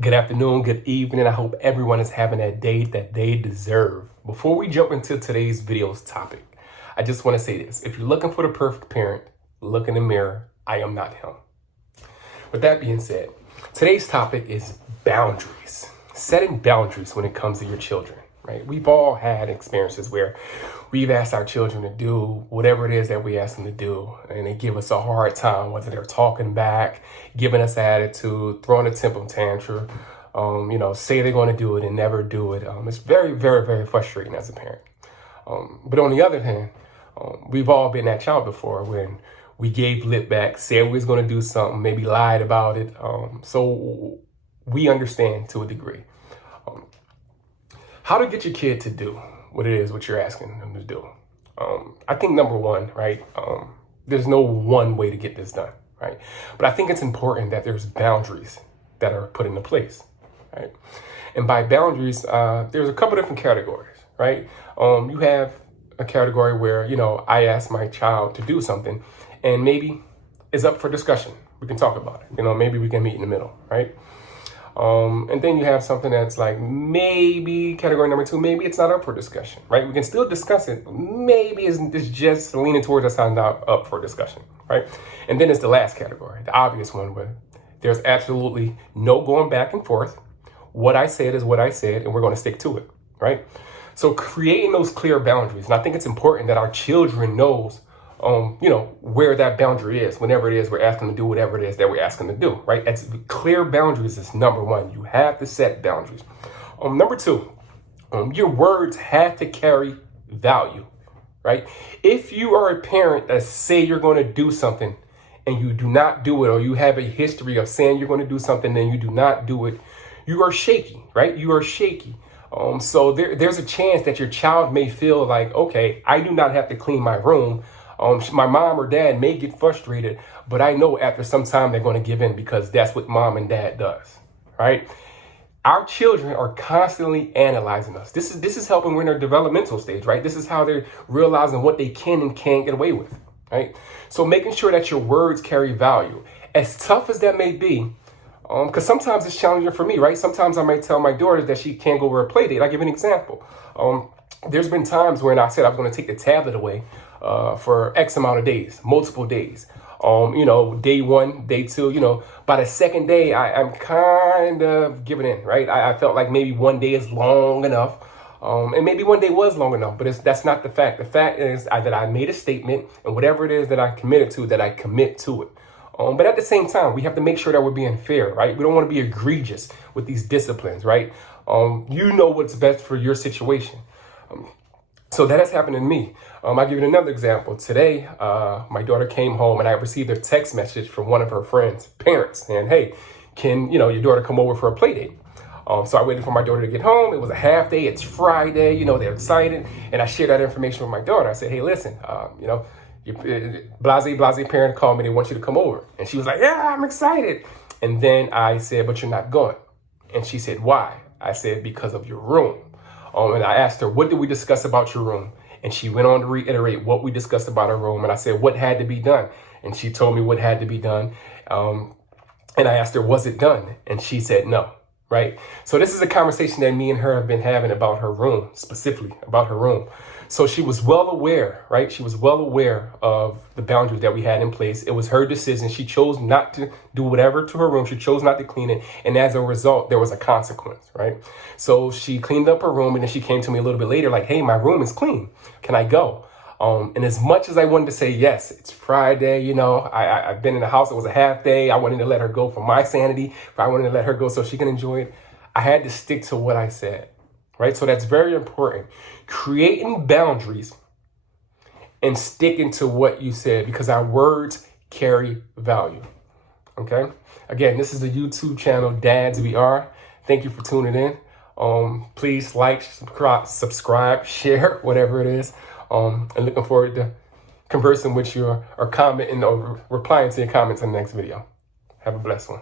Good afternoon, good evening. I hope everyone is having that day that they deserve. Before we jump into today's video's topic, I just want to say this. If you're looking for the perfect parent, look in the mirror. I am not him. With that being said, today's topic is boundaries. Setting boundaries when it comes to your children, right? We've all had experiences where we've asked our children to do whatever it is that we ask them to do, and they give us a hard time, whether they're talking back, giving us attitude, throwing a temper tantrum, say they're going to do it and never do it. It's very, very, very frustrating as a parent. But on the other hand, we've all been that child before when we gave lip back, said we was going to do something, maybe lied about it. So we understand to a degree. How to get your kid to do what it is, what you're asking them to do. I think number one, right? There's no one way to get this done, right? But I think it's important that there's boundaries that are put into place, right? And by boundaries, there's a couple different categories, right? You have a category where, I ask my child to do something and maybe it's up for discussion. We can talk about it. Maybe we can meet in the middle, right? And then you have something that's like maybe category number two, maybe it's not up for discussion, right? We can still discuss it. Maybe it's just leaning towards us not up for discussion, right? And then it's the last category, the obvious one where there's absolutely no going back and forth. What I said is what I said, and we're going to stick to it, right? So creating those clear boundaries. And I think it's important that our children knows where that boundary is whenever it is we're asking them to do whatever it is that we're asking them to do, right? It's clear boundaries is number one. You have to set boundaries. Number two, your words have to carry value, right? If you are a parent that say you're going to do something and you do not do it, or you have a history of saying you're going to do something and you do not do it, you are shaky, right? You are shaky. So there's a chance that your child may feel like, okay, I do not have to clean my room. My mom or dad may get frustrated, but I know after some time they're going to give in because that's what mom and dad does, right? Our children are constantly analyzing us. This is helping when they're developmental stage, right? This is how they're realizing what they can and can't get away with, right? So making sure that your words carry value, as tough as that may be, because sometimes it's challenging for me, right? Sometimes I might tell my daughter that she can't go over a play date. I'll give an example. There's been times when I said I was going to take the tablet away for X amount of days, multiple days. Day one, day two, by the second day, I'm kind of giving in, right? I felt like maybe one day is long enough. And maybe one day was long enough, but that's not the fact. The fact is that I made a statement, and whatever it is that I committed to, that I commit to it. But at the same time, we have to make sure that we're being fair, right? We don't want to be egregious with these disciplines, right? You know what's best for your situation. So that has happened to me. I'll give you another example. Today, my daughter came home and I received a text message from one of her friends' parents. And hey, can your daughter come over for a play date? So I waited for my daughter to get home. It was a half day. It's Friday. They're excited. And I shared that information with my daughter. I said, hey, listen, your blase parent called me. They want you to come over. And she was like, yeah, I'm excited. And then I said, but you're not going. And she said, why? I said, because of your room. And I asked her, what did we discuss about your room? And she went on to reiterate what we discussed about her room. And I said, what had to be done? And she told me what had to be done. And I asked her, was it done? And she said, no. Right. So this is a conversation that me and her have been having about her room, specifically about her room. So she was well aware, right? She was well aware of the boundaries that we had in place. It was her decision. She chose not to do whatever to her room. She chose not to clean it. And as a result, there was a consequence, right? So she cleaned up her room and then she came to me a little bit later like, hey, my room is clean. Can I go? And as much as I wanted to say, yes, it's Friday, I've been in the house. It was a half day. I wanted to let her go for my sanity. I wanted to let her go so she can enjoy it. I had to stick to what I said, right? So that's very important. Creating boundaries and sticking to what you said because our words carry value, okay? Again, this is the YouTube channel, Dads We Are. Thank you for tuning in. Please like, subscribe, share, whatever it is. And looking forward to conversing with you or commenting or replying to your comments in the next video. Have a blessed one.